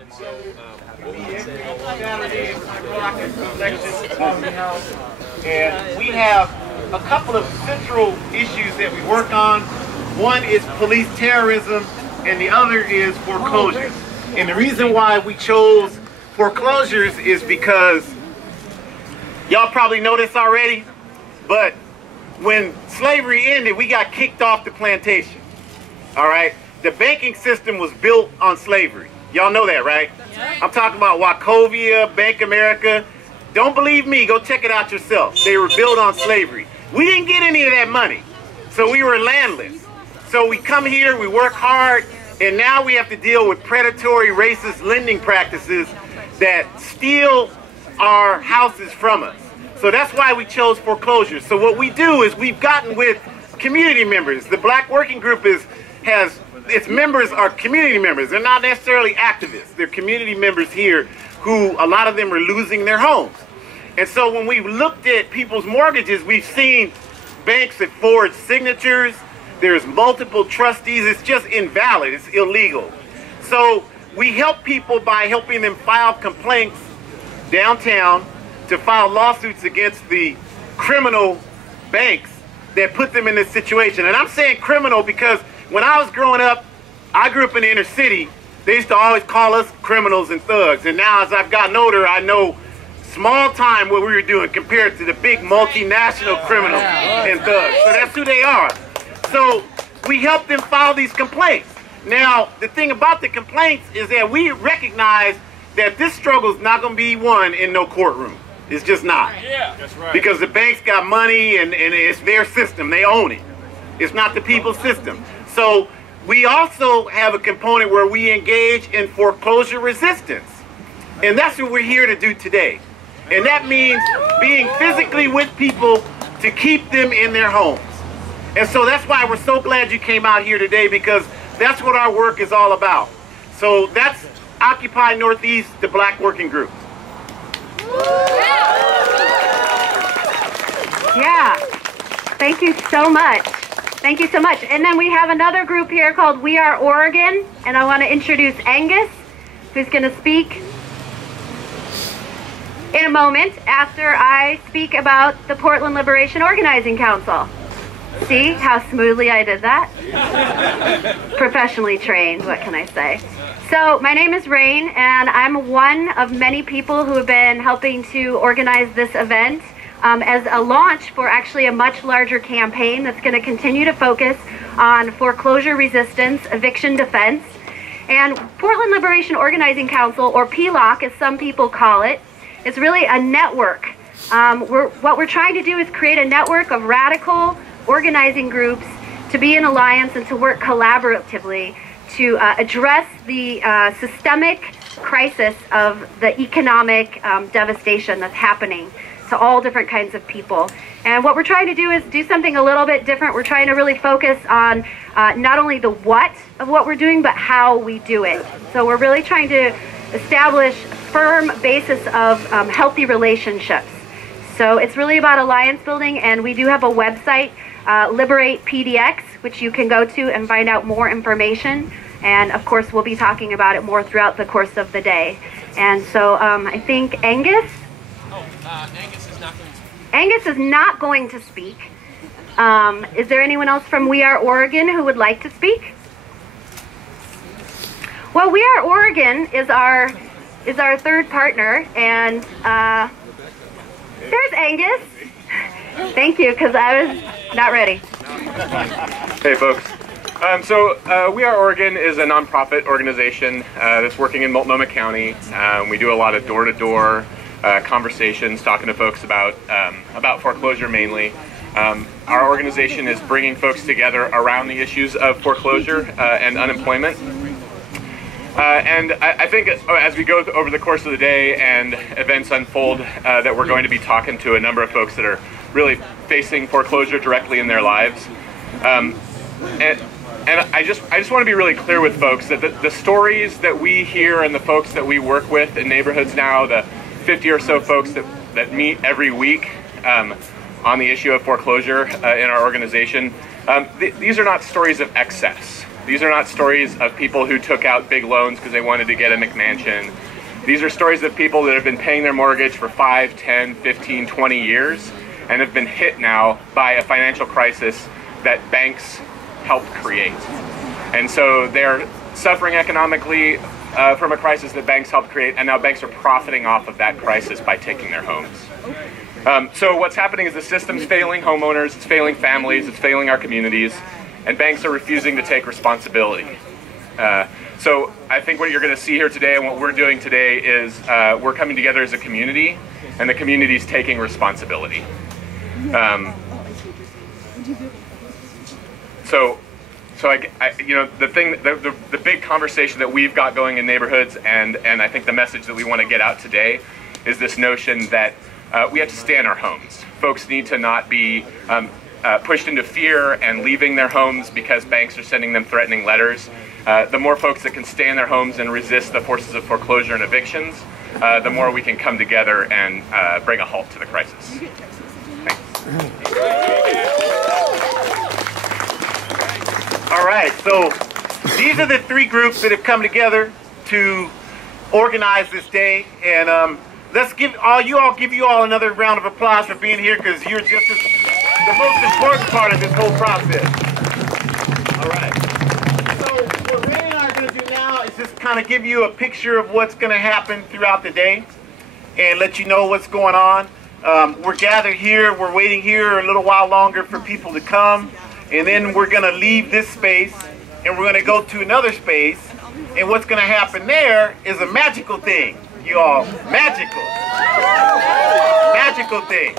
And we have a couple of central issues that we work on. One is police terrorism, and the other is foreclosures. And the reason why we chose foreclosures is because y'all probably know this already, but when slavery ended, we got kicked off the plantation. All right? The banking system was built on slavery. Y'all know that, right? I'm talking about Wachovia, Bank America. Don't believe me, go check it out yourself. They were built on slavery. We didn't get any of that money, so we were landless. So we come here, we work hard, and now we have to deal with predatory, racist lending practices that steal our houses from us. So that's why we chose foreclosures. So what we do is we've gotten with community members. The Black Working Group its members are community members. They're not necessarily activists. They're community members here who, a lot of them are losing their homes. And so when we've looked at people's mortgages, we've seen banks that forge signatures. There's multiple trustees. It's just invalid. It's illegal. So we help people by helping them file complaints downtown to file lawsuits against the criminal banks that put them in this situation. And I'm saying criminal because when I was growing up, I grew up in the inner city. They used to always call us criminals and thugs. And now as I've gotten older, I know small time what we were doing compared to the big multinational criminals and thugs. So that's who they are. So we help them file these complaints. Now, the thing about the complaints is that we recognize that this struggle is not going to be won in no courtroom. It's just not. Yeah, that's right. Because the banks got money and it's their system. They own it. It's not the people's system. So we also have a component where we engage in foreclosure resistance. And that's what we're here to do today. And that means being physically with people to keep them in their homes. And so that's why we're so glad you came out here today, because that's what our work is all about. So that's Occupy Northeast, the Black Working Group. Yeah, thank you so much. Thank you so much. And then we have another group here called We Are Oregon, and I want to introduce Angus, who's going to speak in a moment after I speak about the Portland Liberation Organizing Council. See how smoothly I did that? Professionally trained, what can I say? So my name is Rain, and I'm one of many people who have been helping to organize this event as a launch for actually a much larger campaign that's going to continue to focus on foreclosure resistance, eviction defense. And Portland Liberation Organizing Council, or PLOC as some people call it, is really a network. What we're trying to do is create a network of radical organizing groups to be in alliance and to work collaboratively to address the systemic crisis of the economic devastation that's happening to all different kinds of people. And what we're trying to do is do something a little bit different. We're trying to really focus on not only the what of what we're doing, but how we do it. So we're really trying to establish firm basis of healthy relationships. So it's really about alliance building, and we do have a website, Liberate PDX, which you can go to and find out more information. And of course, we'll be talking about it more throughout the course of the day. And so I think Angus? Angus is not going to speak. Angus is not going to speak. Is there anyone else from We Are Oregon who would like to speak? Well, We Are Oregon is our third partner, and there's Angus. Thank you, because I was not ready. Hey, folks. We Are Oregon is a nonprofit organization that's working in Multnomah County. We do a lot of door-to-door conversations, talking to folks about foreclosure mainly. Our organization is bringing folks together around the issues of foreclosure and unemployment. And I think as we go over the course of the day and events unfold, that we're going to be talking to a number of folks that are really facing foreclosure directly in their lives. And I just want to be really clear with folks that the stories that we hear and the folks that we work with in neighborhoods now, the 50 or so folks that meet every week on the issue of foreclosure in our organization, these are not stories of excess. These are not stories of people who took out big loans because they wanted to get a McMansion. These are stories of people that have been paying their mortgage for 5, 10, 15, 20 years and have been hit now by a financial crisis that banks helped create. And so they're suffering economically from a crisis that banks helped create, and now banks are profiting off of that crisis by taking their homes. So what's happening is the system's failing homeowners, it's failing families, it's failing our communities, and banks are refusing to take responsibility. So I think what you're going to see here today and what we're doing today is we're coming together as a community, and the community's taking responsibility. You know, the big conversation that we've got going in neighborhoods, and I think the message that we want to get out today is this notion that we have to stay in our homes. Folks need to not be pushed into fear and leaving their homes because banks are sending them threatening letters. The more folks that can stay in their homes and resist the forces of foreclosure and evictions, the more we can come together and bring a halt to the crisis. Thanks. All right, so these are the three groups that have come together to organize this day, and let's give you all another round of applause for being here, because you're just the most important part of this whole process. All right. So what Ray and I are going to do now is just kind of give you a picture of what's going to happen throughout the day and let you know what's going on. We're gathered here. We're waiting here a little while longer for people to come. And then we're going to leave this space, and we're going to go to another space. And what's going to happen there is a magical thing, you all. Magical. Magical thing.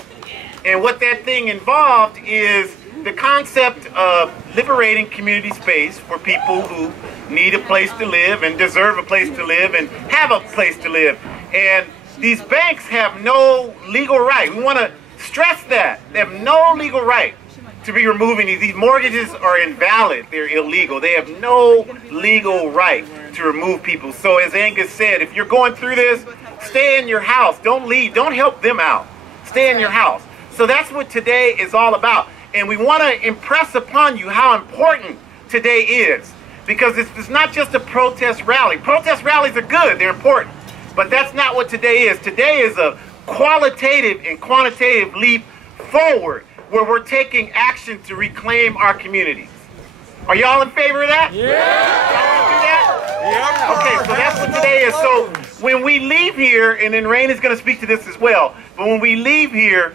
And what that thing involved is the concept of liberating community space for people who need a place to live and deserve a place to live and have a place to live. And these banks have no legal right. We want to stress that. They have no legal right to be removing these. These mortgages are invalid. They're illegal. They have no legal right to remove people. So as Angus said, if you're going through this, stay in your house. Don't leave. Don't help them out. Stay in your house. So that's what today is all about. And we want to impress upon you how important today is. Because it's not just a protest rally. Protest rallies are good. They're important. But that's not what today is. Today is a qualitative and quantitative leap forward, where we're taking action to reclaim our communities. Are y'all in favor of that? Yeah! Y'all want to do that? Yeah! Okay, so that's what today is. So when we leave here, and then Rain is going to speak to this as well, but when we leave here,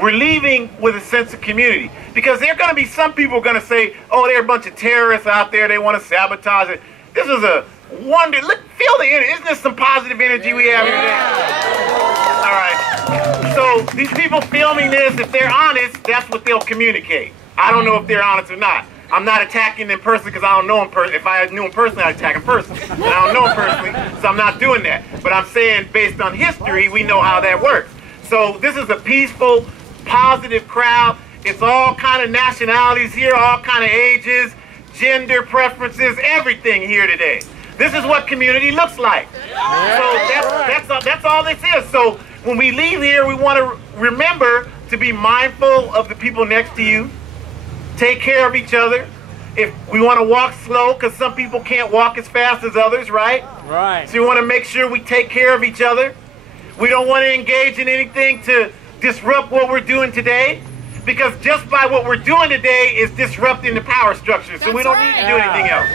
we're leaving with a sense of community. Because there are going to be some people going to say, oh, there are a bunch of terrorists out there, they want to sabotage it. This is a wonder. Look, feel the energy. Isn't this some positive energy we have here today? All right. So these people filming this, if they're honest, that's what they'll communicate. I don't know if they're honest or not. I'm not attacking them personally because I don't know them personally. If I knew them personally, I'd attack them personally. But I don't know them personally, so I'm not doing that. But I'm saying, based on history, we know how that works. So this is a peaceful, positive crowd. It's all kind of nationalities here, all kind of ages, gender preferences, everything here today. This is what community looks like. So that's all this is. So when we leave here, we want to remember to be mindful of the people next to you. Take care of each other. If we want to walk slow, because some people can't walk as fast as others, right? Right. So we want to make sure we take care of each other. We don't want to engage in anything to disrupt what we're doing today, because just by what we're doing today is disrupting the power structure. So we don't need to do anything else.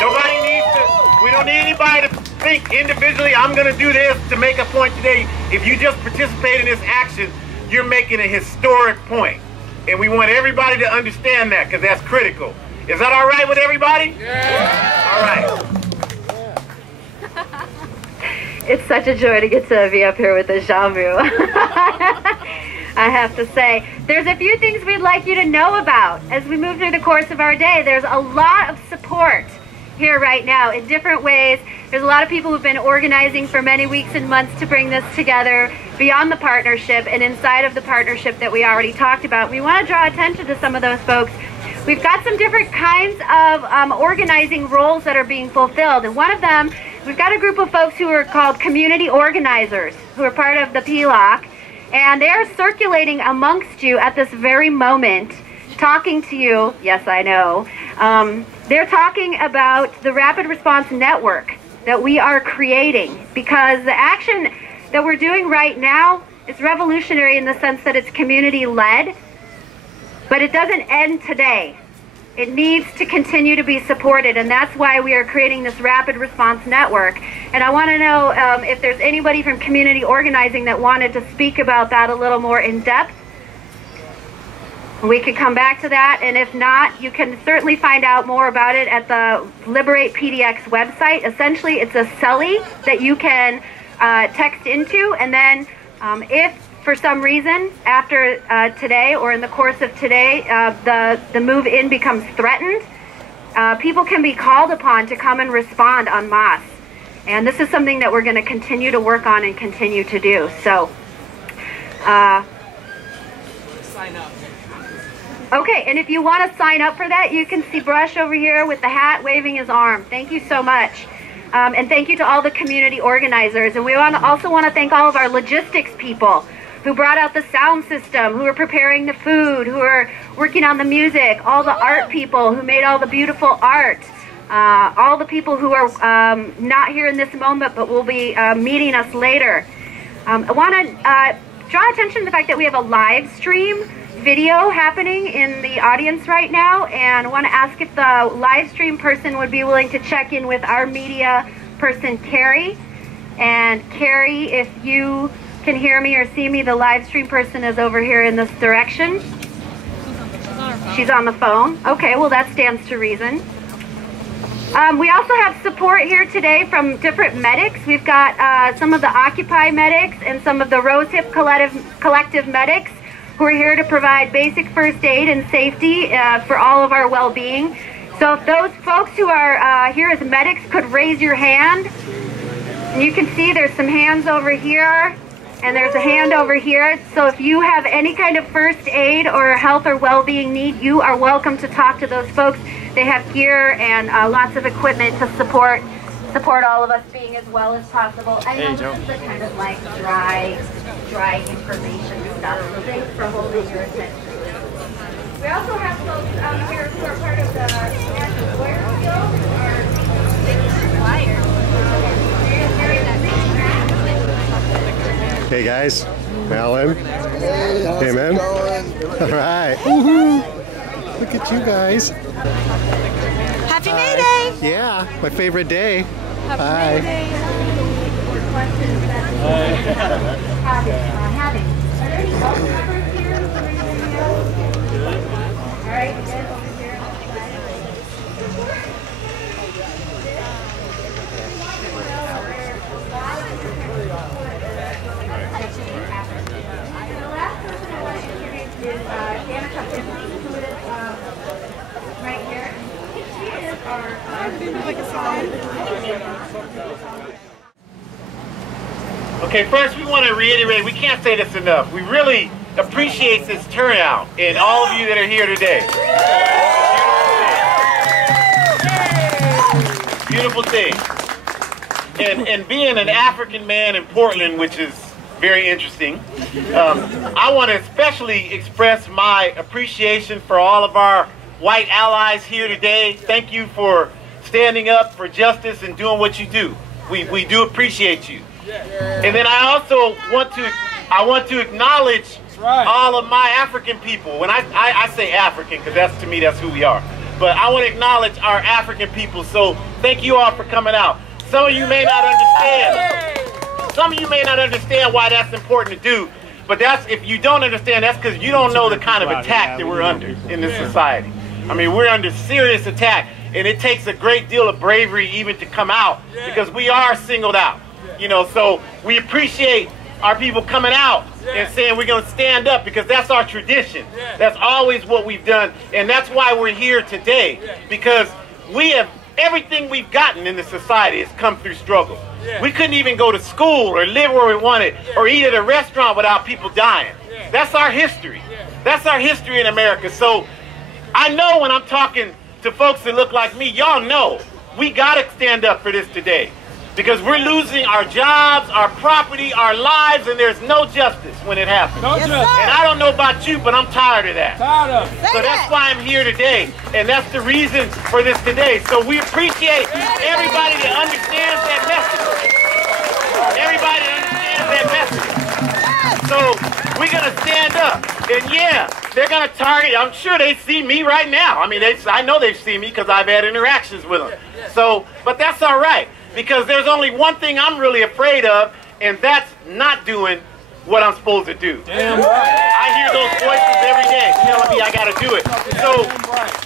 Nobody needs to. We don't need anybody to think individually, I'm going to do this to make a point today. If you just participate in this action, you're making a historic point. And we want everybody to understand that, because that's critical. Is that all right with everybody? Yeah. All right. It's such a joy to get to be up here with the Jambu. I have to say, there's a few things we'd like you to know about as we move through the course of our day. There's a lot of support here right now in different ways. There's a lot of people who've been organizing for many weeks and months to bring this together beyond the partnership and inside of the partnership that we already talked about. We want to draw attention to some of those folks. We've got some different kinds of organizing roles that are being fulfilled, and one of them, we've got a group of folks who are called community organizers, who are part of the PLOC, and they are circulating amongst you at this very moment, talking to you, yes I know, They're talking about the rapid response network that we are creating, because the action that we're doing right now is revolutionary in the sense that it's community-led, but it doesn't end today. It needs to continue to be supported, and that's why we are creating this rapid response network. And I want to know if there's anybody from community organizing that wanted to speak about that a little more in depth. We could come back to that, and if not, you can certainly find out more about it at the Liberate PDX website. Essentially, it's a CELI that you can text into, and then if for some reason after today or in the course of today the move in becomes threatened, people can be called upon to come and respond en masse. And this is something that we're going to continue to work on and continue to do. So, Sign up. okay, and if you want to sign up for that, you can see Brush over here with the hat waving his arm. Thank you so much. And thank you to all the community organizers. And we also want to thank all of our logistics people who brought out the sound system, who are preparing the food, who are working on the music, all the art people who made all the beautiful art, all the people who are not here in this moment but will be meeting us later. I want to draw attention to the fact that we have a live stream video happening in the audience right now, and I want to ask if the live stream person would be willing to check in with our media person, Carrie. And Carrie, if you can hear me or see me, the live stream person is over here in this direction. She's on the phone. Okay, well that stands to reason. We also have support here today from different medics. We've got some of the Occupy medics and some of the Rosehip Collective medics who are here to provide basic first aid and safety for all of our well-being. So if those folks who are here as medics could raise your hand. And you can see there's some hands over here, and there's a hand over here. So if you have any kind of first aid or health or well-being need, you are welcome to talk to those folks. They have gear and lots of equipment to support all of us being as well as possible. I know this is the kind of like dry information stuff, so thanks for holding your attention. We also have folks here who are part of the National Lawyers Guild, who are Hey guys, Alan. Hey man. All right. Woohoo! Look at you guys. Happy May Day! Yeah, my favorite day. Happy May Day! Are there any health members here? All right, you guys over here. The last person I want to introduce is Danica Pinsky, who is right here. She is Okay, first we want to reiterate, we can't say this enough. We really appreciate this turnout and all of you that are here today. Beautiful day. And being an African man in Portland, which is very interesting, I want to especially express my appreciation for all of our white allies here today. Thank you for standing up for justice and doing what you do. We do appreciate you. And then I also want to acknowledge all of my African people. When I say African, because to me that's who we are. But I want to acknowledge our African people. So thank you all for coming out. Some of you may not understand. Some of you may not understand why that's important to do. But if you don't understand, that's because you don't know the kind of attack that we're under in this society. I mean, we're under serious attack. And it takes a great deal of bravery even to come out, because we are singled out. You know, so we appreciate our people coming out and saying we're going to stand up, because that's our tradition. That's always what we've done, and that's why we're here today, because we have everything we've gotten in the society has come through struggle. We couldn't even go to school or live where we wanted or eat at a restaurant without people dying. That's our history. That's our history in America. So I know when I'm talking to folks that look like me, y'all know we got to stand up for this today. Because we're losing our jobs, our property, our lives, and there's no justice when it happens. No justice. And I don't know about you, but I'm tired of that. Tired of it. So that's why I'm here today, and that's the reason for this today. So we appreciate everybody that understands that message. Everybody that understands that message. So we're gonna stand up, and yeah, they're gonna target. I'm sure they see me right now. I mean, I know they see me because I've had interactions with them. So, but that's all right. Because there's only one thing I'm really afraid of, and that's not doing what I'm supposed to do. Damn right. I hear those voices every day telling me I got to do it. So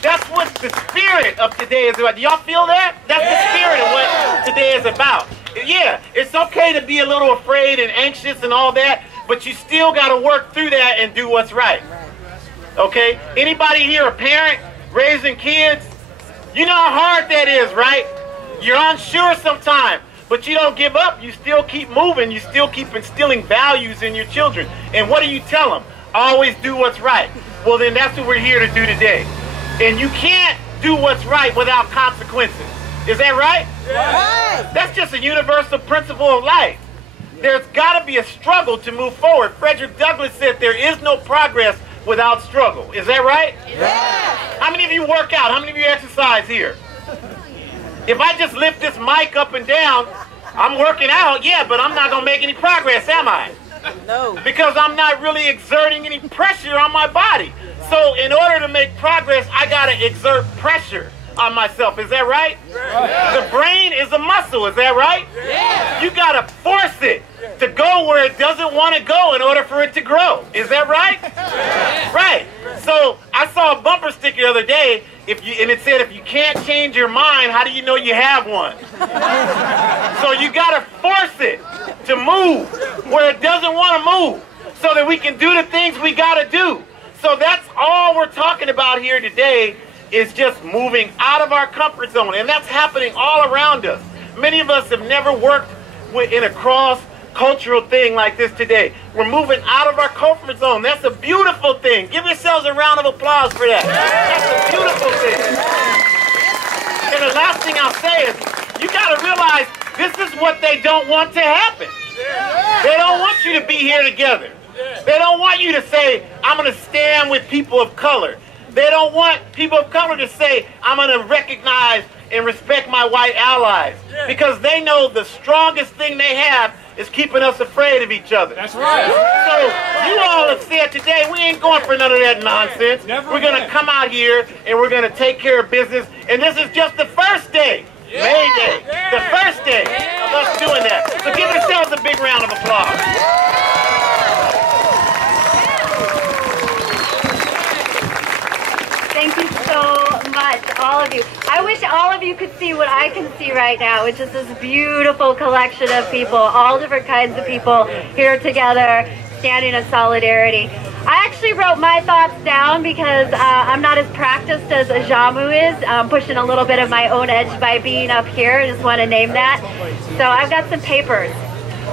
that's what the spirit of today is about. Do y'all feel that? That's the spirit of what today is about. Yeah, it's okay to be a little afraid and anxious and all that, but you still got to work through that and do what's right. Okay? Anybody here a parent raising kids? You know how hard that is, right? You're unsure sometimes, but you don't give up. You still keep moving. You still keep instilling values in your children. And what do you tell them? Always do what's right. Well, then that's what we're here to do today. And you can't do what's right without consequences. Is that right? Right. That's just a universal principle of life. There's got to be a struggle to move forward. Frederick Douglass said there is no progress without struggle. Is that right? Yeah. How many of you work out? How many of you exercise here? If I just lift this mic up and down, I'm working out, yeah, but I'm not going to make any progress, am I? No. Because I'm not really exerting any pressure on my body. So in order to make progress, I got to exert pressure on myself. Is that right? The brain is a muscle. Is that right? You got to force it to go where it doesn't want to go in order for it to grow. Is that right? Right. So I saw a bumper sticker the other day, and it said, if you can't change your mind, how do you know you have one? So you got to force it to move where it doesn't want to move so that we can do the things we got to do. So that's all we're talking about here today, is just moving out of our comfort zone. And that's happening all around us. Many of us have never worked in a cross-cultural thing like this today. We're moving out of our comfort zone. That's a beautiful thing. Give yourselves a round of applause for that. That's a beautiful thing. And the last thing I'll say is, you got to realize this is what they don't want to happen. They don't want you to be here together. They don't want you to say, I'm going to stand with people of color. They don't want people of color to say, I'm going to recognize and respect my white allies. Because they know the strongest thing they have is keeping us afraid of each other. That's right. So you all have said today, we ain't going for none of that nonsense. We're going to come out here and we're going to take care of business. And this is just the first day, May Day, the first day of us doing that. So give yourselves a big round of applause. Thank you so much, all of you. I wish all of you could see what I can see right now, which is this beautiful collection of people, all different kinds of people here together, standing in solidarity. I actually wrote my thoughts down because I'm not as practiced as Ajamu is. I'm pushing a little bit of my own edge by being up here. I just want to name that. So I've got some papers.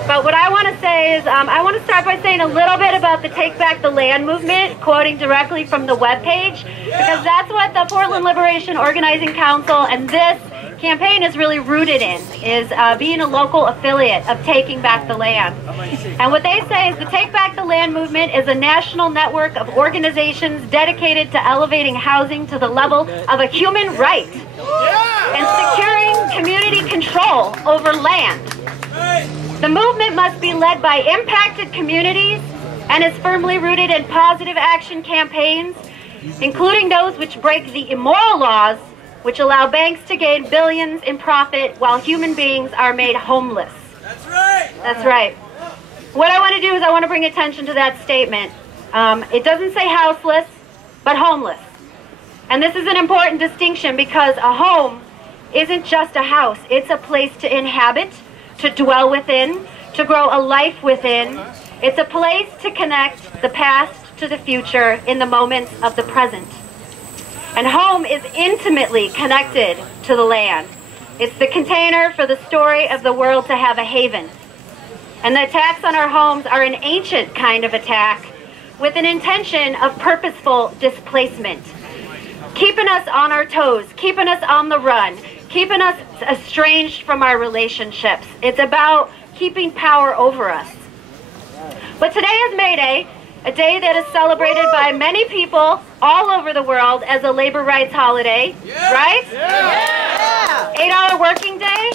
But what I want to say is, I want to start by saying a little bit about the Take Back the Land movement, quoting directly from the webpage, because that's what the Portland Liberation Organizing Council and this campaign is really rooted in, is being a local affiliate of Taking Back the Land. And what they say is the Take Back the Land movement is a national network of organizations dedicated to elevating housing to the level of a human right and securing community control over land. The movement must be led by impacted communities and is firmly rooted in positive action campaigns, including those which break the immoral laws which allow banks to gain billions in profit while human beings are made homeless. That's right. That's right. What I want to do is I want to bring attention to that statement. It doesn't say houseless, but homeless. And this is an important distinction because a home isn't just a house. It's a place to inhabit, to dwell within, to grow a life within. It's a place to connect the past to the future in the moments of the present. And home is intimately connected to the land. It's the container for the story of the world to have a haven. And the attacks on our homes are an ancient kind of attack with an intention of purposeful displacement, keeping us on our toes, keeping us on the run, keeping us estranged from our relationships. It's about keeping power over us. But today is May Day, a day that is celebrated by many people all over the world as a labor rights holiday, right? 8-hour working day?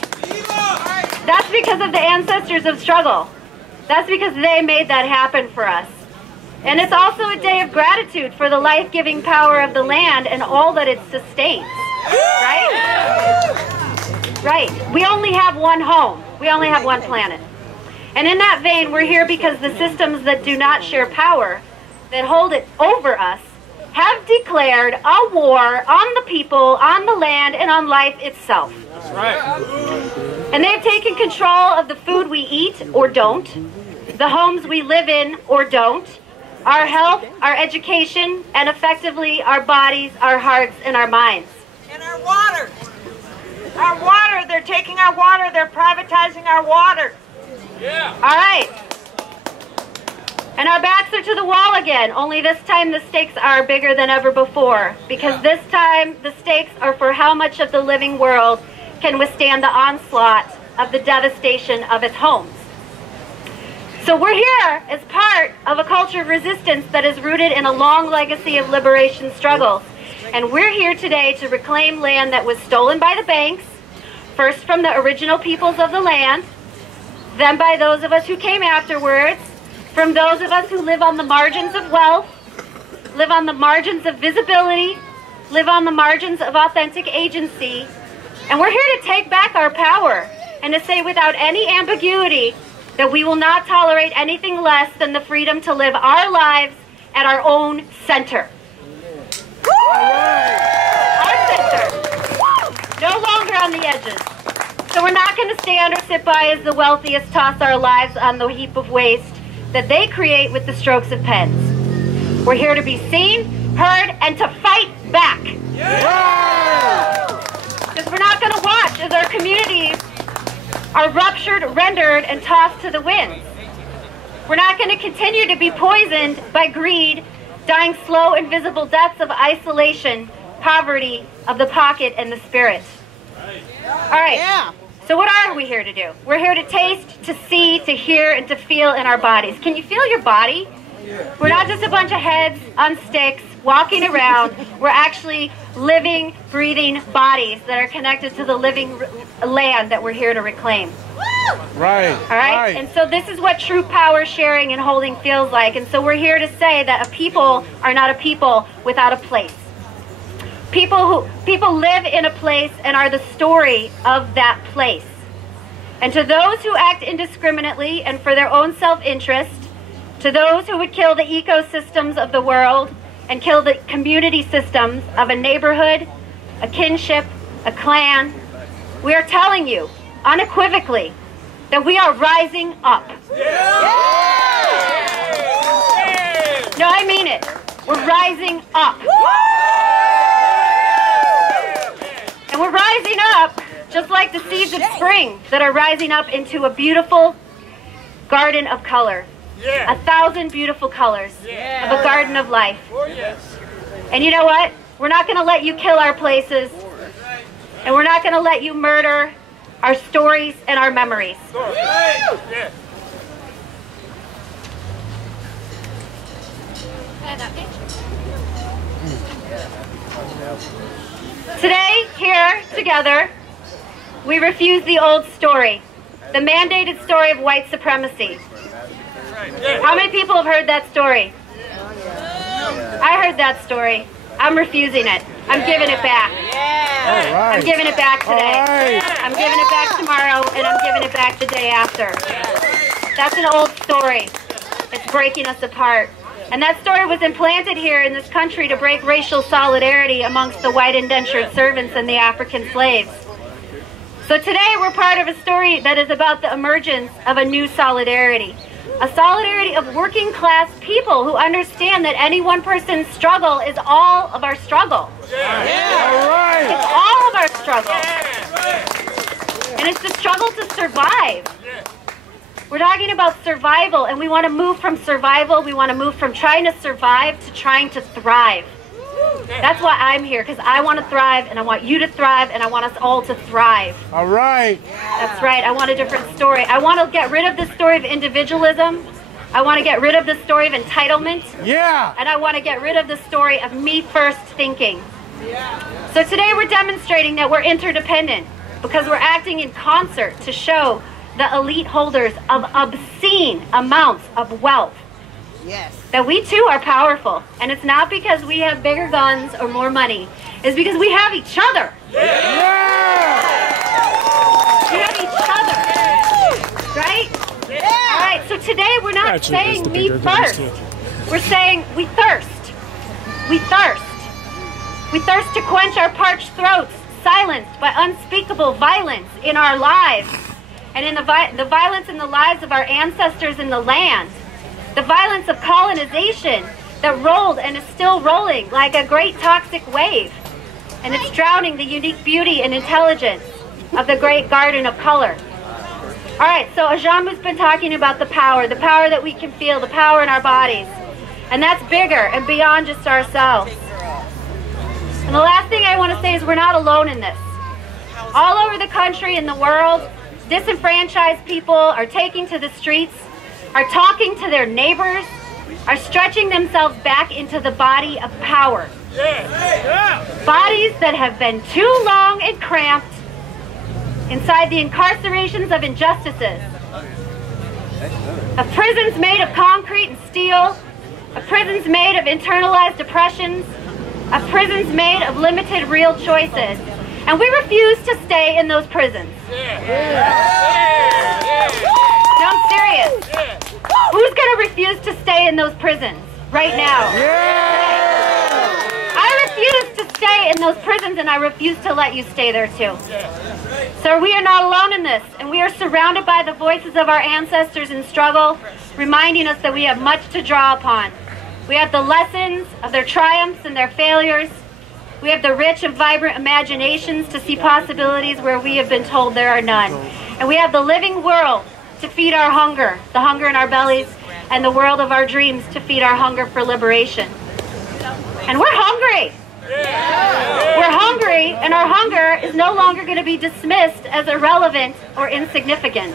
That's because of the ancestors of struggle. That's because they made that happen for us. And it's also a day of gratitude for the life-giving power of the land and all that it sustains, right? Right. We only have one home. We only have one planet. And in that vein, we're here because the systems that do not share power, that hold it over us, have declared a war on the people, on the land, and on life itself. That's right. And they've taken control of the food we eat or don't, the homes we live in or don't, our health, our education, and effectively our bodies, our hearts, and our minds. And our water. Our water. They're taking our water. They're privatizing our water. Yeah. All right. And our backs are to the wall again, only this time the stakes are bigger than ever before, because this time the stakes are for how much of the living world can withstand the onslaught of the devastation of its homes. So we're here as part of a culture of resistance that is rooted in a long legacy of liberation struggles. And we're here today to reclaim land that was stolen by the banks, first from the original peoples of the land, then by those of us who came afterwards, from those of us who live on the margins of wealth, live on the margins of visibility, live on the margins of authentic agency. And we're here to take back our power and to say without any ambiguity that we will not tolerate anything less than the freedom to live our lives at our own center. Our center. No longer on the edges. So we're not going to stand or sit by as the wealthiest toss our lives on the heap of waste that they create with the strokes of pens. We're here to be seen, heard, and to fight back. Because we're not going to watch as our communities are ruptured, rendered, and tossed to the winds. We're not going to continue to be poisoned by greed, dying slow, invisible deaths of isolation, poverty of the pocket and the spirit. All right. Yeah. So what are we here to do? We're here to taste, to see, to hear, and to feel in our bodies. Can you feel your body? We're not just a bunch of heads on sticks walking around. We're actually living, breathing bodies that are connected to the living land that we're here to reclaim. Right. All right? And so this is what true power sharing and holding feels like. And so we're here to say that a people are not a people without a place. People live in a place and are the story of that place. And to those who act indiscriminately and for their own self-interest, to those who would kill the ecosystems of the world and kill the community systems of a neighborhood, a kinship, a clan, we are telling you unequivocally that we are rising up. No, I mean it. We're rising up. And we're rising up just like the seeds of spring that are rising up into a beautiful garden of color. 1,000 beautiful colors of a garden of life. And you know what? We're not going to let you kill our places. And we're not going to let you murder our stories and our memories. Today, here, together, we refuse the old story, the mandated story of white supremacy. How many people have heard that story? I heard that story. I'm refusing it. I'm giving it back. I'm giving it back today. I'm giving it back tomorrow, and I'm giving it back the day after. That's an old story. It's breaking us apart. And that story was implanted here in this country to break racial solidarity amongst the white indentured servants and the African slaves. So today we're part of a story that is about the emergence of a new solidarity. A solidarity of working class people who understand that any one person's struggle is all of our struggle. It's all of our struggle. And it's the struggle to survive. We're talking about survival, and we want to move from survival, we want to move from trying to survive to trying to thrive. That's why I'm here, because I want to thrive, and I want you to thrive, and I want us all to thrive. All right. That's right. I want a different story. I want to get rid of the story of individualism. I want to get rid of the story of entitlement. Yeah. And I want to get rid of the story of me first thinking. So today we're demonstrating that we're interdependent because we're acting in concert to show the elite holders of obscene amounts of wealth that we too are powerful. And it's not because we have bigger guns or more money. It's because we have each other. We have each other. Right? All right, so today we're not saying me first. We're saying we thirst. We thirst. We thirst to quench our parched throats, silenced by unspeakable violence in our lives, and in the violence in the lives of our ancestors in the land. The violence of colonization that rolled and is still rolling like a great toxic wave. And it's drowning the unique beauty and intelligence of the great garden of color. All right, so Ajamu's been talking about the power that we can feel, the power in our bodies. And that's bigger and beyond just ourselves. And the last thing I want to say is we're not alone in this. All over the country and the world, disenfranchised people are taking to the streets, are talking to their neighbors, are stretching themselves back into the body of power. Bodies that have been too long and cramped inside the incarcerations of injustices, of prisons made of concrete and steel, of prisons made of internalized oppressions, of prisons made of limited real choices. And we refuse to stay in those prisons. No, I'm serious. Who's going to refuse to stay in those prisons right now? I refuse to stay in those prisons, and I refuse to let you stay there too. So we are not alone in this, and we are surrounded by the voices of our ancestors in struggle, reminding us that we have much to draw upon. We have the lessons of their triumphs and their failures. We have the rich and vibrant imaginations to see possibilities where we have been told there are none. And we have the living world to feed our hunger, the hunger in our bellies, and the world of our dreams to feed our hunger for liberation. And we're hungry. We're hungry, and our hunger is no longer going to be dismissed as irrelevant or insignificant.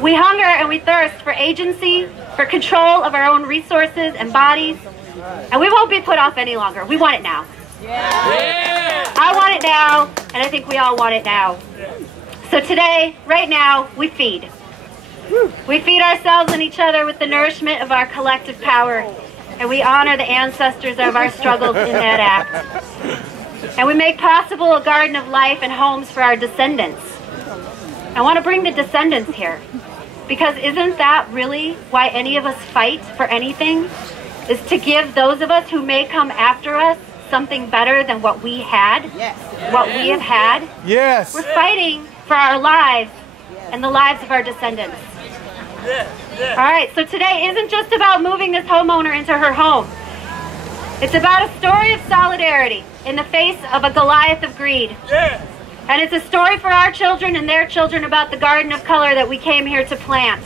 We hunger and we thirst for agency, for control of our own resources and bodies, and we won't be put off any longer. We want it now. I want it now, and I think we all want it now. So today, right now, we feed. We feed ourselves and each other with the nourishment of our collective power, and we honor the ancestors of our struggles in that act. And we make possible a garden of life and homes for our descendants. I want to bring the descendants here, because isn't that really why any of us fight for anything? Is to give those of us who may come after us something better than what we had, what we have had. Yes. We're fighting for our lives and the lives of our descendants. All right, so today isn't just about moving this homeowner into her home. It's about a story of solidarity in the face of a Goliath of greed. And it's a story for our children and their children about the garden of color that we came here to plant.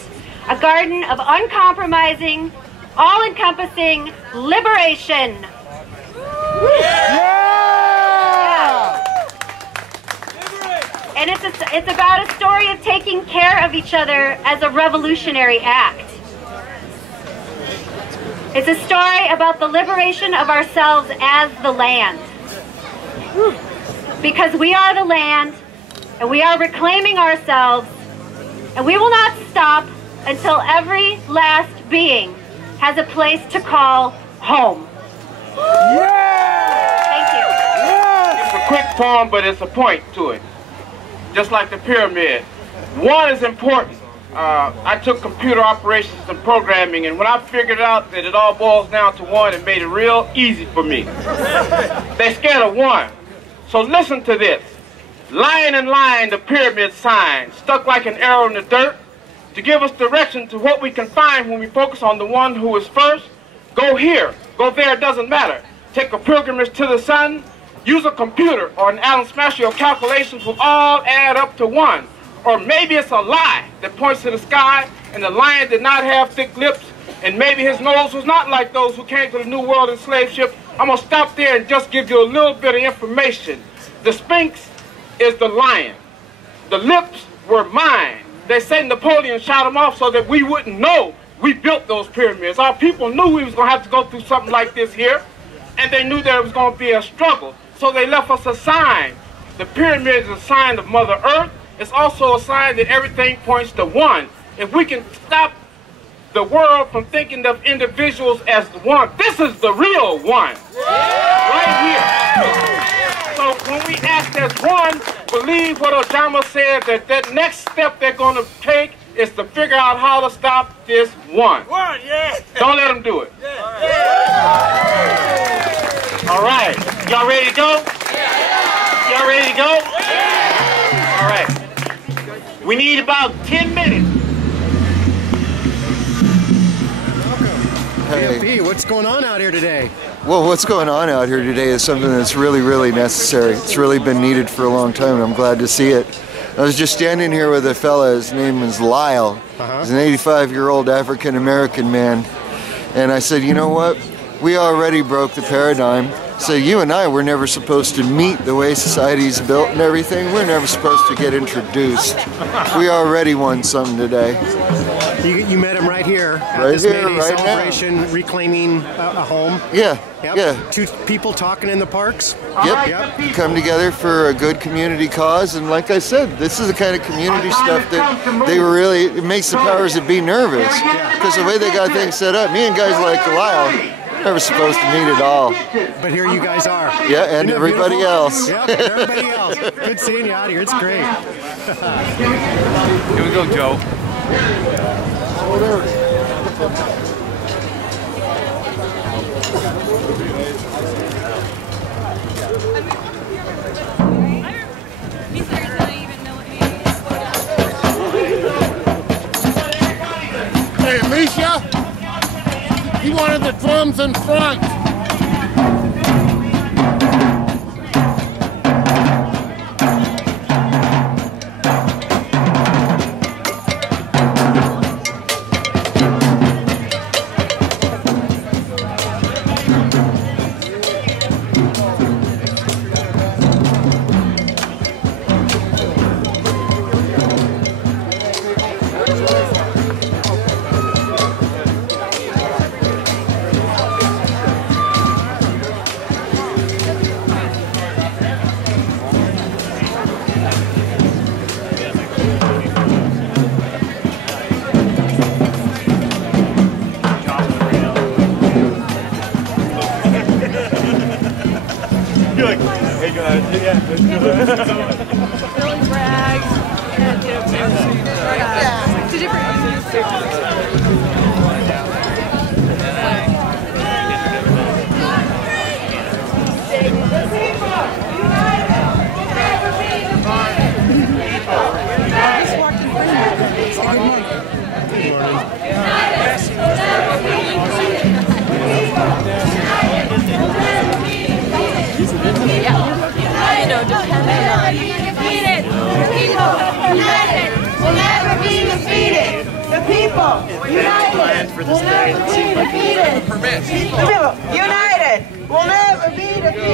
A garden of uncompromising, all-encompassing liberation. And it's about a story of taking care of each other as a revolutionary act. It's a story about the liberation of ourselves as the land. Because we are the land, and we are reclaiming ourselves, and we will not stop until every last being has a place to call home. Thank you. It's a quick poem, but it's a point to it. Just like the pyramid. One is important. I took computer operations and programming, and when I figured out that it all boils down to one, it made it real easy for me. They're scared of one. So listen to this. Line in line, the pyramid sign, stuck like an arrow in the dirt, to give us direction to what we can find when we focus on the one who is first. Go here, go there, it doesn't matter. Take a pilgrimage to the sun, use a computer or an Alan Smasher. Your calculations will all add up to one. Or maybe it's a lie that points to the sky, and the lion did not have thick lips, and maybe his nose was not like those who came to the New World in slave ship, I'm going to stop there and just give you a little bit of information. The Sphinx is the lion. The lips were mine. They say Napoleon shot them off so that we wouldn't know we built those pyramids. Our people knew we was going to have to go through something like this here, and they knew there was going to be a struggle. So they left us a sign. The pyramid is a sign of Mother Earth. It's also a sign that everything points to one. If we can stop the world from thinking of individuals as the one, this is the real one. Right here. So when we act as one, believe what Ojama said, that next step they're going to take is to figure out how to stop this one. Don't let them do it. All right. Y'all ready to go? Y'all ready to go? All right. We need about 10 minutes. Hey, what's going on out here today? Well, what's going on out here today is something that's really, really necessary. It's really been needed for a long time, and I'm glad to see it. I was just standing here with a fella, his name is Lyle. He's an 85-year-old African-American man. And I said, you know what? We already broke the paradigm. So you and I were never supposed to meet the way society's built and everything. We're never supposed to get introduced. We already won something today. You met him right here at Right this here, May Day right celebration, now. reclaiming a home. Yeah, Yep. yeah. Two people talking in the parks. Yep. Come together for a good community cause, and like I said, this is the kind of community stuff that they were really, it makes the powers that be nervous. Because the way they got things set up, me and guys like Lyle, never supposed to meet at all. But here you guys are. Yeah, and everybody else. Yep, and everybody else. Good seeing you out here. It's great. Here we go, Joe. Hey, Alicia, you wanted the drums in front.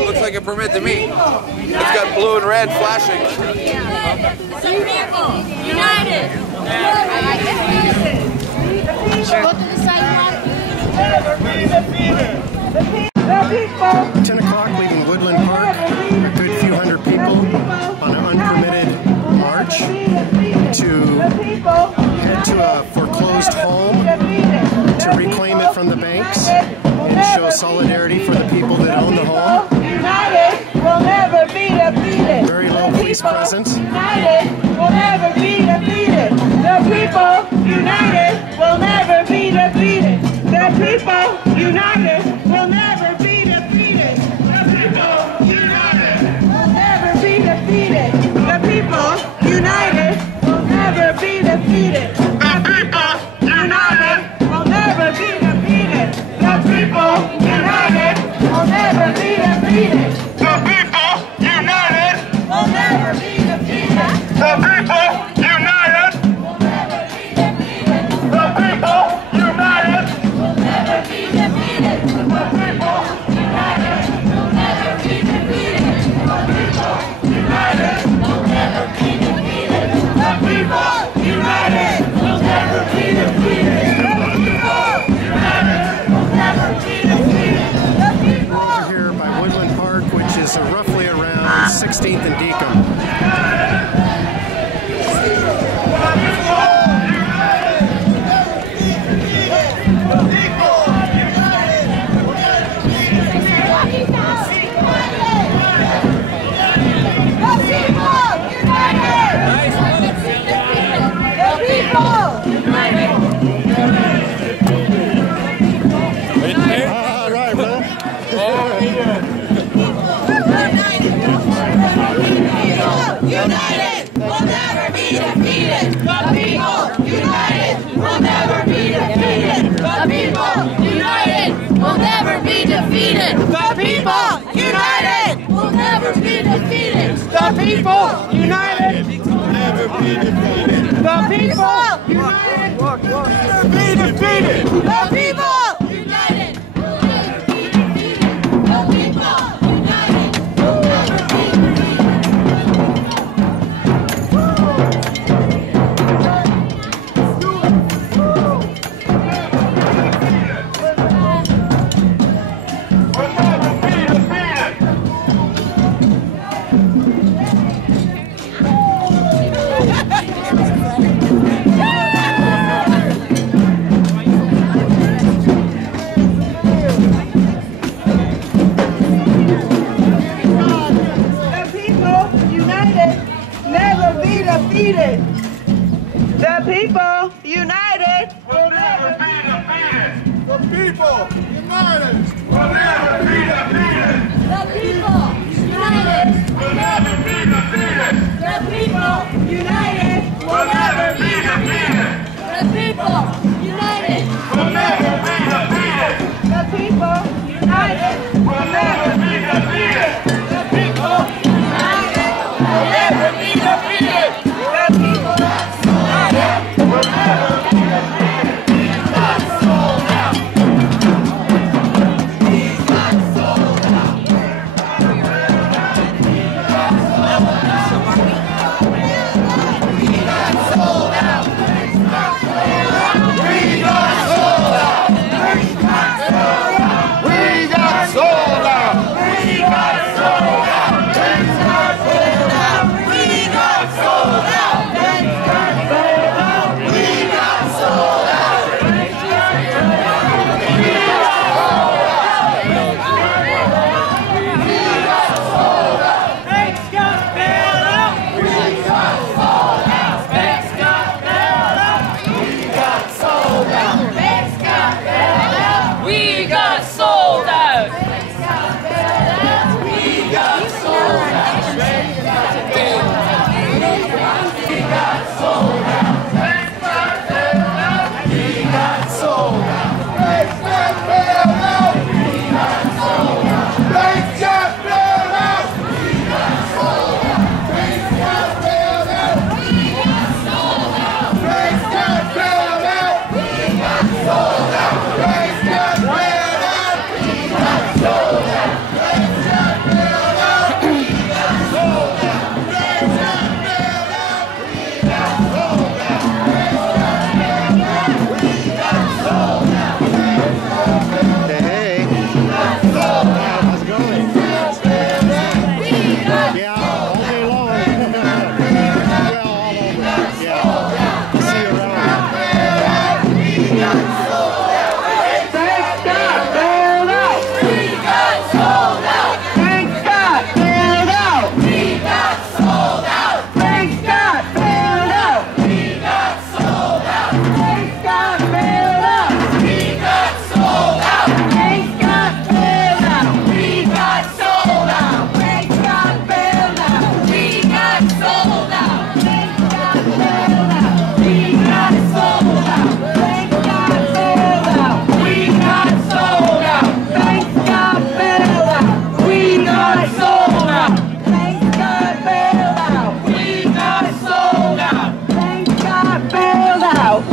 Looks like a permit to me. It's got blue and red flashing. The people united. Go to the sidewalk. 10 o'clock, leaving Woodland Park. A good few hundred people on an unpermitted march to head to a foreclosed home to reclaim it from the banks and show solidarity for the people that own the home. United will never be defeated. Very low police presence. United will never be defeated. The people united will never be defeated. The people united will never be defeated. The people united will never be defeated. The people united will never be defeated. The people united will never be defeated. The people united will never be defeated. The people united will never be defeated. The 16th and Deacon. United will never be defeated. The people united will never be defeated. The people united will never be defeated. The people united will never be defeated. The people united will never be defeated. The people united will never be defeated. The people united will never be defeated. The people united will never be defeated. The people united will never be defeated. The people united will never be defeated. The people united will never be defeated. The people united will never be defeated. The people united will never be defeated. The people united will never be defeated. The people united will never be defeated. The people united will never be defeated. He's not sold out. He's not sold out. We got sold out. We got sold out. We got sold out. We got sold out. We got sold out. We got sold out.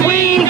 We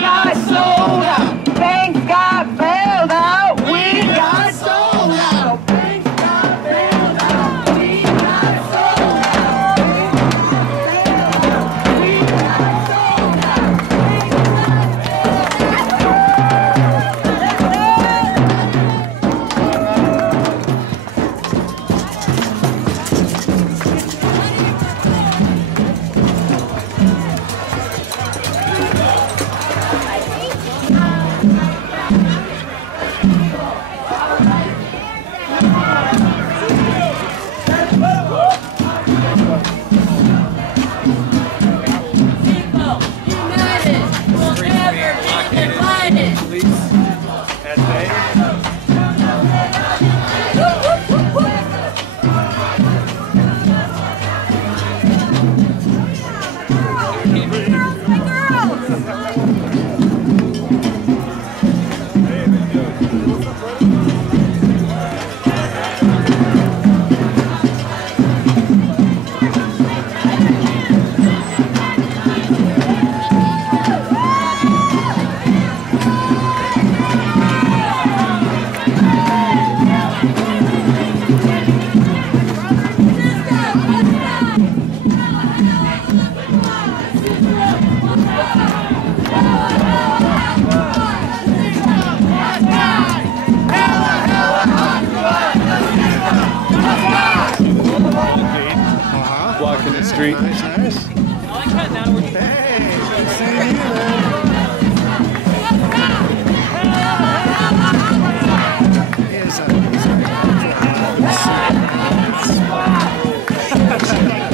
street. Nice, nice. I like that now. We're Hey, good seeing you, man.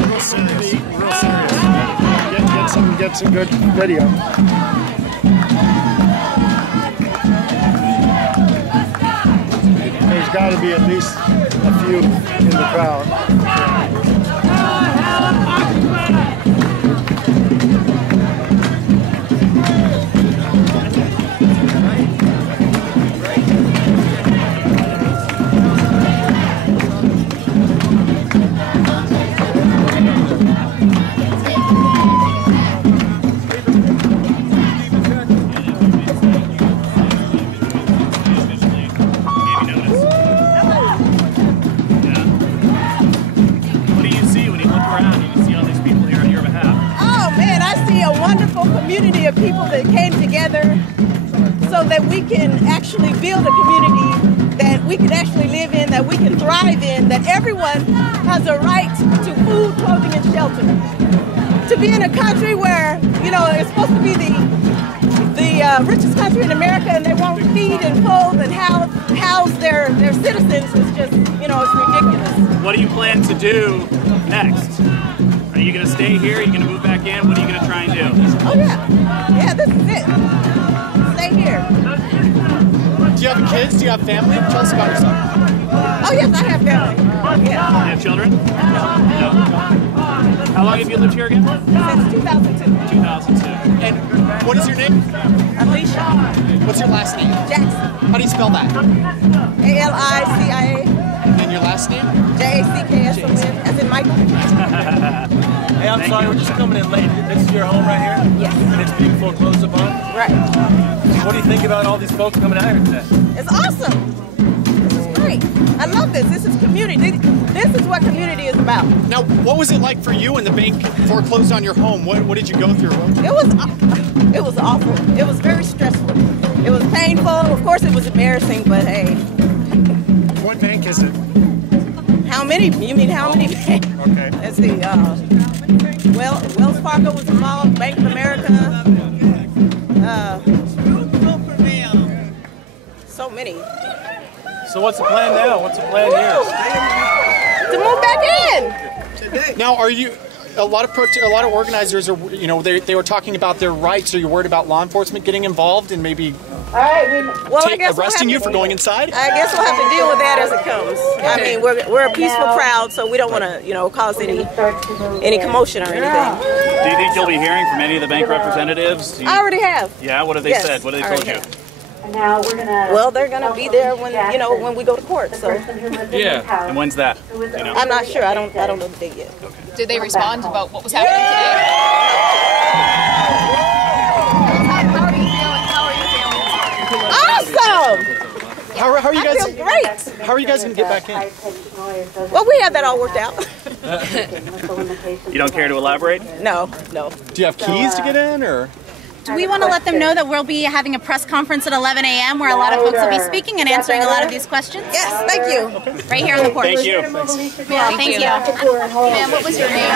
He's real serious. Get some good video. There's got to be at least a few in the crowd. Community of people that came together so that we can actually build a community that we can actually live in, that we can thrive in, that everyone has a right to food, clothing, and shelter. To be in a country where, you know, it's supposed to be the richest country in America and they won't feed and clothe and house their citizens is just, you know, it's ridiculous. What do you plan to do next? Are you going to stay here? Are you going to move back in? What are you going to try and do? Oh, yeah. Yeah, this is it. Stay here. Do you have kids? Do you have family? Tell us about yourself. Oh, yes, I have family. Yeah. Do you have children? No. How long have you lived here again? Since 2002. 2002. And what is your name? Alicia. What's your last name? Jackson. How do you spell that? A-L-I-C-I-A. And your last name? J-A-C-K-S-O-N, as in Michael. Hey, I'm sorry, we're just coming in late. This is your home right here? Yes. And it's being foreclosed upon? Right. What do you think about all these folks coming out here today? It's awesome. This is great. I love this. This is community. This is what community is about. Now, what was it like for you when the bank foreclosed on your home? What did you go through? It was awful. It was very stressful. It was painful. Of course, it was embarrassing, but hey. What bank is it? How many? You mean how many banks? Okay. Let's see. Wells Fargo was involved. Bank of America. So many. So what's the plan now? What's the plan here? To move back in. Now, are you? A lot of organizers are, you know, they were talking about their rights. Are you worried about law enforcement getting involved and maybe arresting you for going inside? I guess we'll have to deal with that as it comes. I mean, we're a peaceful crowd, so we don't want to, you know, cause any commotion or anything. Do you think you'll be hearing from any of the bank representatives? I already have. Yeah, what have they said? What have they told you? Now we're gonna. Well, they're gonna be there when when we go to court. So. Yeah. And when's that? You know? I'm not sure. I don't know the date yet. Okay. Did they respond about what was happening today? How are you feeling? Awesome. How are you guys? I feel great. How are you guys gonna get back in? Well, we have that all worked out. You don't care to elaborate? No. Do you have keys to get in, or? Do we want to let them know that we'll be having a press conference at 11 a.m. where a lot of folks will be speaking and answering a lot of these questions? Yes, thank you. Right here on the porch. Thank you. Yeah, thank you. Ma'am, what was your name?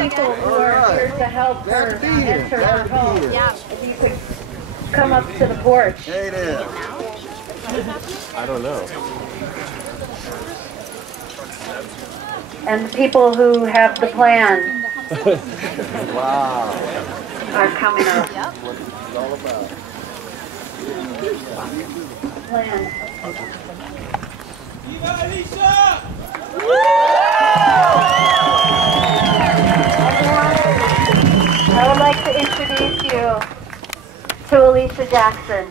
People who are here to help her enter her home. If you could come up to the porch. Hey there. I don't know. And the people who have the plan Wow. are coming up. What it's all about. Plan. I would like to introduce you to Alicia Jackson.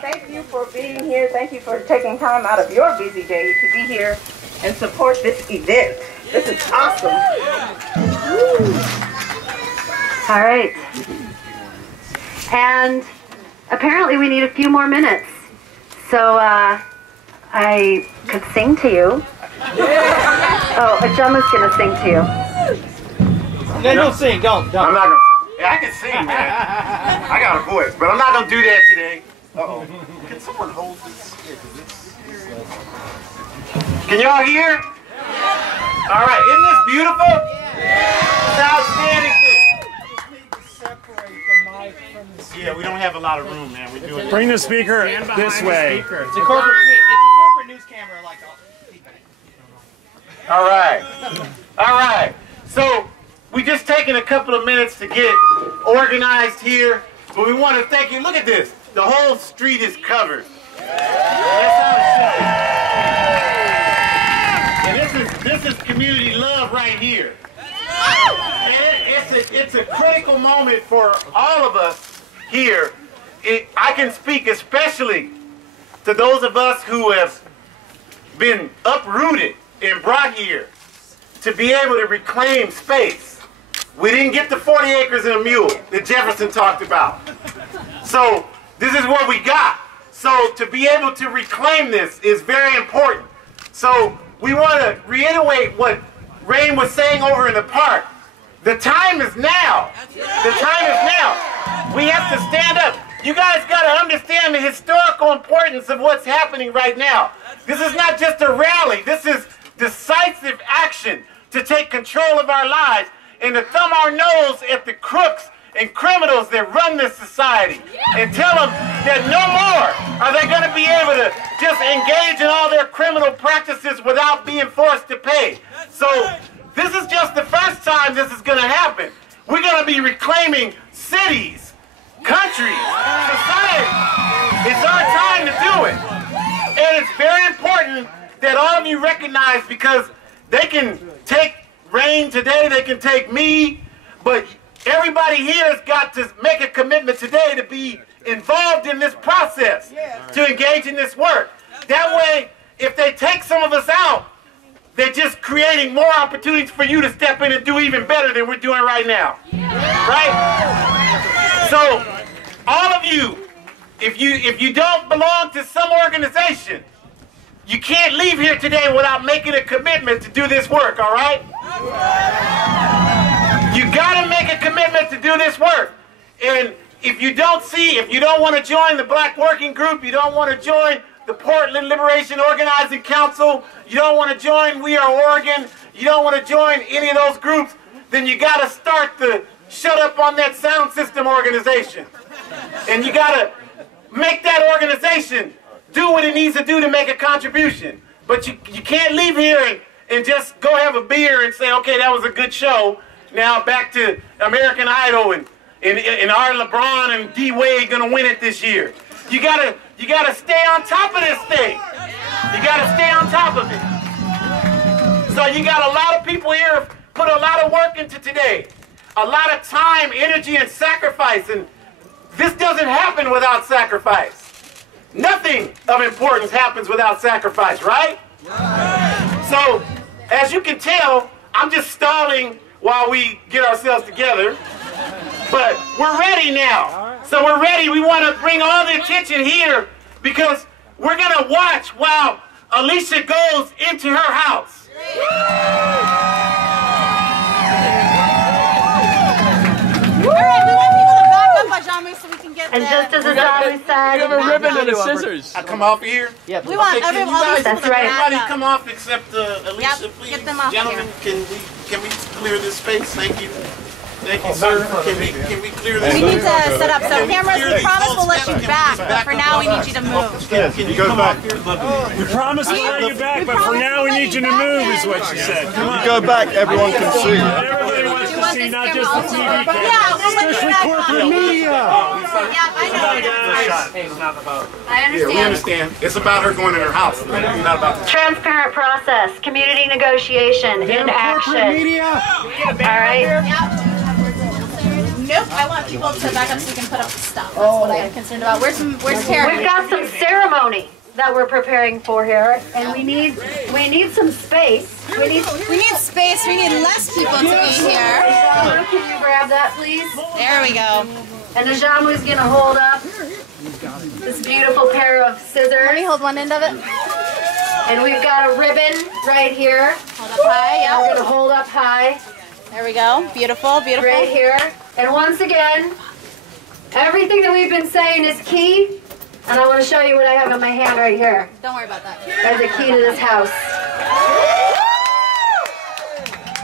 Thank you for being here. Thank you for taking time out of your busy day to be here and support this event. This is awesome. All right. And apparently we need a few more minutes. So I could sing to you. Oh, Ajama's going to sing to you. No, don't sing. Don't. I'm not going to sing. Yeah, I can sing, man. I got a voice, but I'm not gonna do that today. Uh-oh. Can someone hold this? Can y'all hear? All right, isn't this beautiful? It's outstanding thing. Yeah, we don't have a lot of room, man. We're doing Bring the speaker this way. It's a corporate news camera, like. All right. All right. So we just taking a couple of minutes to get organized here, but we want to thank you. Look at this. The whole street is covered. That's how it should be. And this is community love right here. And it's a critical moment for all of us here. I can speak especially to those of us who have been uprooted and brought here to be able to reclaim space. We didn't get the 40 acres and a mule that Jefferson talked about. So this is what we got. So to be able to reclaim this is very important. So we want to reiterate what Rain was saying over in the park. The time is now. The time is now. We have to stand up. You guys got to understand the historical importance of what's happening right now. This is not just a rally. This is decisive action to take control of our lives and to thumb our nose at the crooks and criminals that run this society and tell them that no more are they going to be able to just engage in all their criminal practices without being forced to pay. So this is just the first time this is going to happen. We're going to be reclaiming cities, countries, society. It's our time to do it. And it's very important that all of you recognize, because they can take Rain today, they can take me, but everybody here has got to make a commitment today to be involved in this process, to engage in this work. That way, if they take some of us out, they're just creating more opportunities for you to step in and do even better than we're doing right now. Right? So, all of you, if you don't belong to some organization, you can't leave here today without making a commitment to do this work, all right? You gotta make a commitment to do this work. And if you don't want to join the Black Working Group, you don't want to join the Portland Liberation Organizing Council, you don't want to join We Are Oregon, you don't want to join any of those groups, then you gotta start the Shut Up on That Sound System organization. And you gotta make that organization do what it needs to do to make a contribution. But you can't leave here and just go have a beer and say, okay, that was a good show. Now back to American Idol and our LeBron and D Wade gonna win it this year. You gotta stay on top of this thing. You gotta stay on top of it. So you got a lot of people here put a lot of work into today. A lot of time, energy, and sacrifice. And this doesn't happen without sacrifice. Nothing of importance happens without sacrifice, right? So, as you can tell, I'm just stalling while we get ourselves together. But we're ready now. So we're ready. We want to bring all the attention here because we're going to watch while Alicia goes into her house. All right, we want people to back up on Jamu so we can get And just as Azamu said, We have a ribbon and a scissors. I come off here? Yeah. We want everyone. That's right. Everybody come off except Alicia, Yep, please. get them off Gentlemen, here. can we clear this space? Thank you. Thank you, sir. Can we clear this? We need to set up. So cameras, we promise we'll let you back, but for now we need you to move. Can you come back here? We promise to let you back, but for now we need you to move, is what she said. Come on. Go back, everyone can see. Everybody wants to see, not just the TV cameras. Yeah, we'll let you Especially back. corporate media. Yeah, I know. I Yeah, we understand. understand. It's about her going in her house. It's not about the transparent process, community negotiation in action. All right. Nope, I want people to back up so we can put up the stuff. That's what I'm concerned about. Where's Tara? We've got some ceremony that we're preparing for here, and we need some space. We need space. We need less people to be here. Jamu, can you grab that, please? There we go. And Jamu's gonna hold up this beautiful pair of scissors. Let me hold one end of it. And we've got a ribbon right here. Hold up high, yeah. We're gonna hold up high. There we go. Beautiful, beautiful. Right here. And once again, everything that we've been saying is key. And I want to show you what I have in my hand right here. Don't worry about that. I have the key to this house.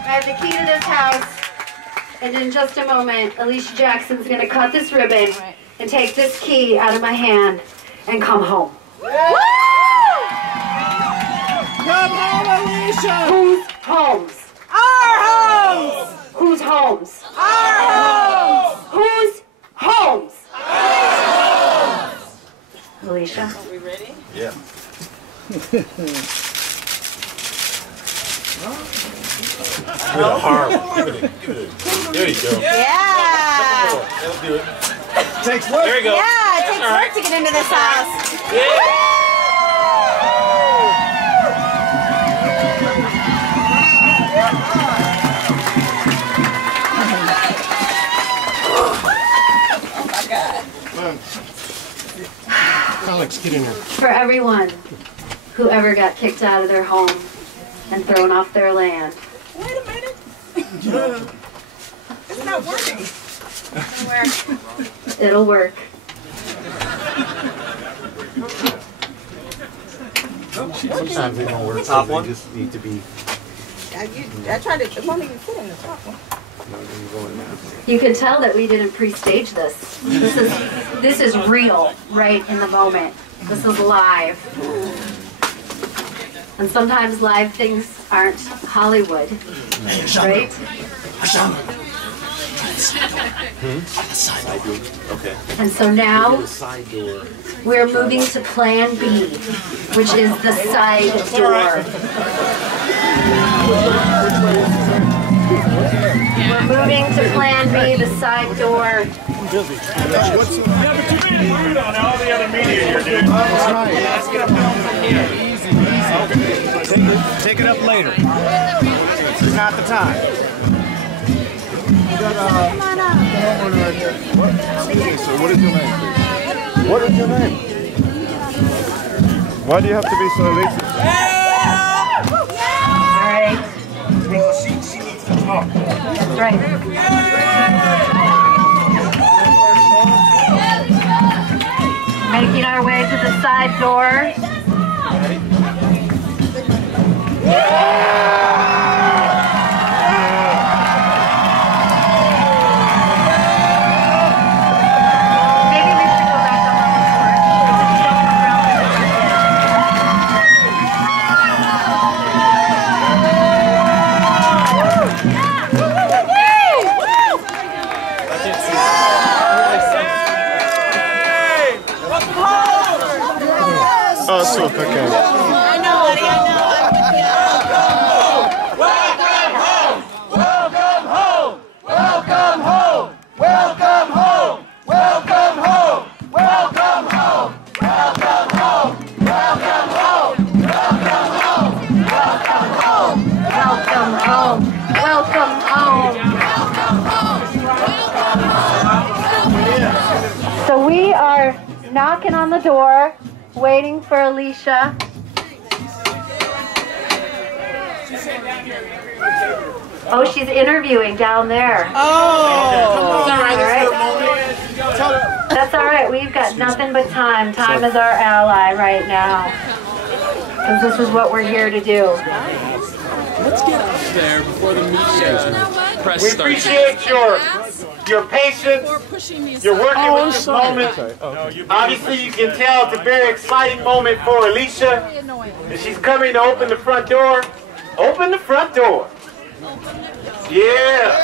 I have the key to this house. And in just a moment, Alicia Jackson's going to cut this ribbon and take this key out of my hand and come home. Come home, Alicia! Whose homes? Our homes! Whose homes? Our homes! Whose homes? Our homes! Alicia? Are we ready? Yeah. Hard. There you go. Yeah! That'll do it. Takes work. There you go. Yeah, it takes work to get into this house. Oh my God. Alex, get in here. For everyone who ever got kicked out of their home and thrown off their land. Wait a minute. It's not working. It'll work. Sometimes they don't work. Top one? They just need to be. I tried to, it won't even fit in the top one. You can tell that we didn't pre-stage this. This is real, right in the moment. This is live. And sometimes live things aren't Hollywood, right? Side door. Okay. And so now Side door. we're moving to Plan B, which is the side door. We're moving to Plan B, the side door. Yeah, but you made it rude on all the other media here, dude. That's right. Let's get a film from here. Take it up later. This is not the time. So what is your name, please? What is your name? Why do you have to be so elitist? All right. She needs to talk. That's right. Making our way to the side door. Oh, so okay. I know, honey, I know. Welcome home! Welcome home! Welcome home! Welcome home! Welcome home! Welcome home! Welcome home! Welcome home! Welcome home! Welcome home! Welcome home. Welcome home. So we are knocking on the door, waiting for Alicia. Oh, she's interviewing down there. Oh! All right. That's all right. We've got nothing but time. Time is our ally right now. Because this is what we're here to do. Let's get up there before the media press We starts. appreciate your patience. You're working with this moment. Obviously, you can tell it's a very exciting moment for Alicia. And she's coming to open the front door. Open the front door. Yeah.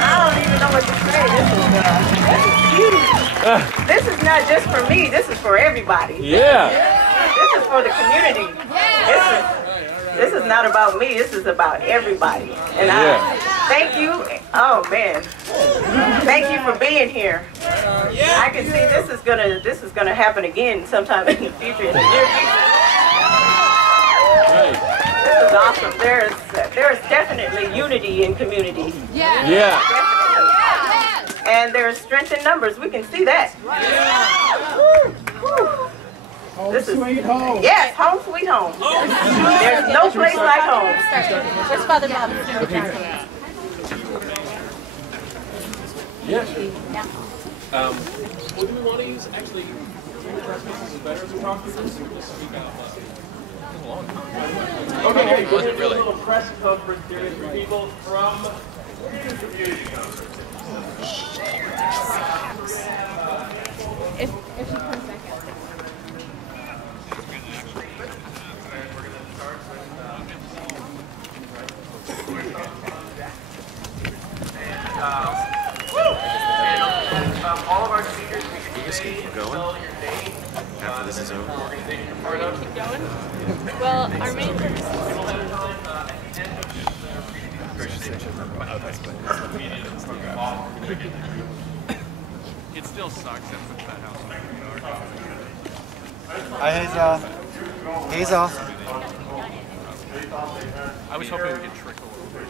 I don't even know what to say. This is huge. This is not just for me. This is for everybody. Yeah. This is for the community. This is not about me. This is about everybody. And I thank you. Oh man, thank you for being here. I can see this is gonna happen again sometime in the future, in the near future. This is awesome. There is definitely unity in community. Yeah. Definitely. And there's strength in numbers. We can see that. This is sweet home. Yes, home sweet home. There's no place like home. Where's Father Bob? Yeah. What do we want to use? Actually, is better to talk to this or just speak out loud? Okay, was it really? A little press conference here for people from the community conference. If she comes back out. All of our speakers, Can we just keep going after this is over? Well, our main purpose is it still sucks that that house. Hi, Hazel. Hazel. I was hoping we could trickle over.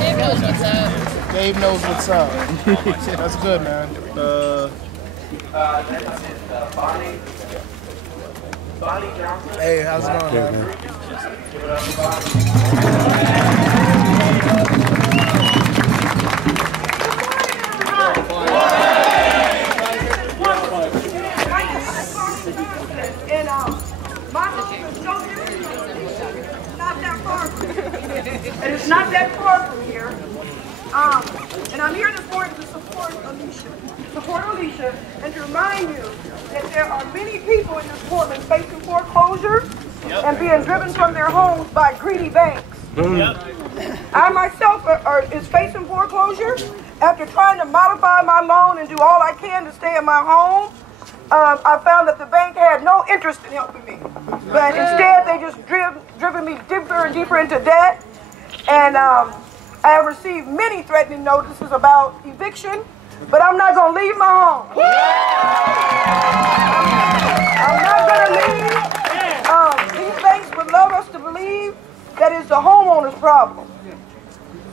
Dave knows what's up. Dave knows what's up. That's good, man. Hey, how's it going, man? And my home is so different. It's not that far from here. And it's not that far from here. And I'm here this morning to support Alicia, and to remind you that there are many people in this Portland facing foreclosure and being driven from their homes by greedy banks. I myself is facing foreclosure after trying to modify my loan and do all I can to stay in my home. I found that the bank had no interest in helping me, but instead they just driven me deeper and deeper into debt. And I have received many threatening notices about eviction, but I'm not going to leave my home. I'm not going to leave. These banks would love us to believe that it's the homeowner's problem,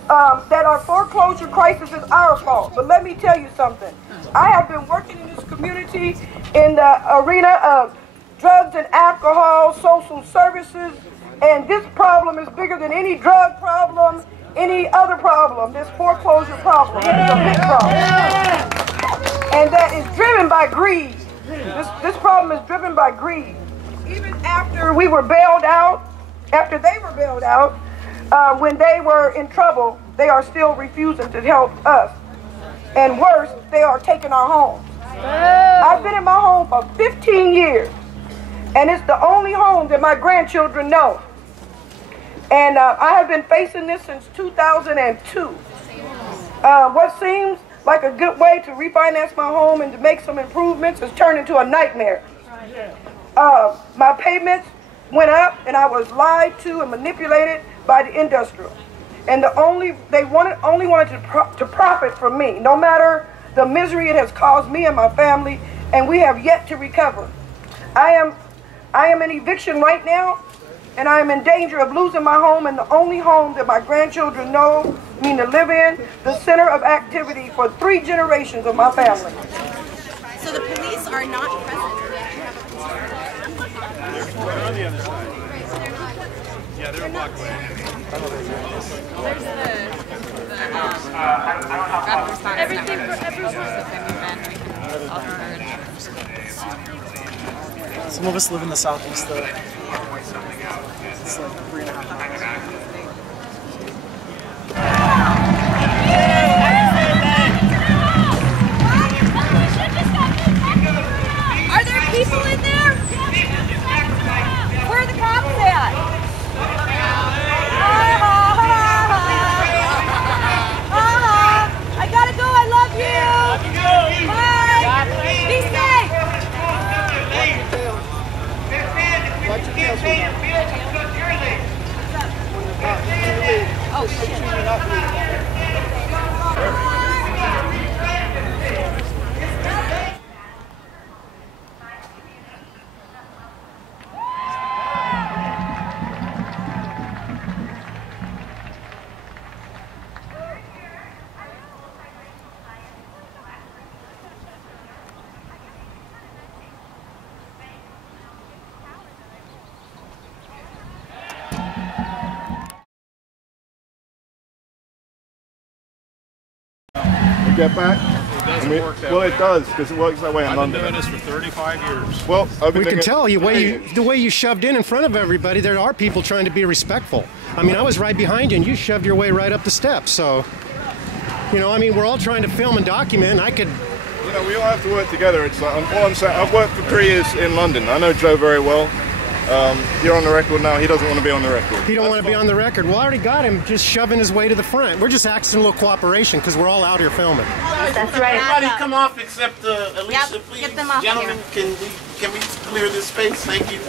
that our foreclosure crisis is our fault. But let me tell you something. I have been working in this community in the arena of drugs and alcohol, social services, and this problem is bigger than any drug problem, any other problem. This foreclosure problem is a big problem. And that is driven by greed. This problem is driven by greed. Even after we were bailed out, after they were bailed out, when they were in trouble, they are still refusing to help us. And worse, they are taking our homes. I've been in my home for 15 years, and it's the only home that my grandchildren know. And I have been facing this since 2002. What seems like a good way to refinance my home and to make some improvements has turned into a nightmare. My payments went up, and I was lied to and manipulated by the industrial. And they only wanted to profit from me, no matter the misery it has caused me and my family, and we have yet to recover. I am in eviction right now, and I am in danger of losing my home and the only home that my grandchildren know me to live in, the center of activity for 3 generations of my family. So the police are not present. They're on the other side. Yeah, they're a block away. Everything for everyone. Some of us live in the southeast, though. It's like 3.5 hours. Are there people in there? Where are the cops at? I gotta go. I love you. Bye. Be safe. Oh shit. get back. Well, it does, because it works that way in London. I've been doing this for 35 years. Well, we can tell the way you shoved in front of everybody. There are people trying to be respectful. I mean, I was right behind you, and you shoved your way right up the steps. So, you know, I mean, we're all trying to film and document. I could. You know, we all have to work together. It's like, all I'm saying, I've worked for 3 years in London. I know Joe very well. You're on the record now. He doesn't want to be on the record. He don't want to be on the record. Well, I already got him just shoving his way to the front. We're just asking a little cooperation because we're all out here filming. That's right. Everybody come off except Alicia, please. Get them off Gentlemen, can we clear this space? Thank you.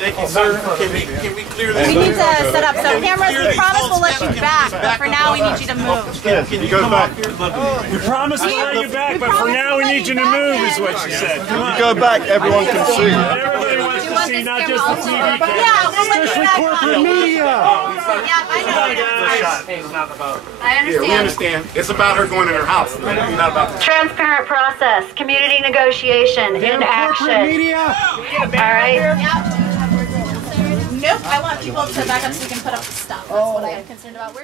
Thank you, sir. Can we clear this? We need to set up. So cameras, we promise we'll let you back, but for now we need you to move. Can you go back? We promise we'll let you back, but for now we need you to move, is what she said. Come on. You go back, everyone can see. Everybody wants to see, not just the TV camera. Yeah, we'll let you back. Corporate media. Yeah, I know. I understand. We understand. It's about her going in her house. It's not about the Transparent process, community negotiation in action. Media. All right. Nope, I want people to back up so we can put up the stuff. That's what I'm concerned about.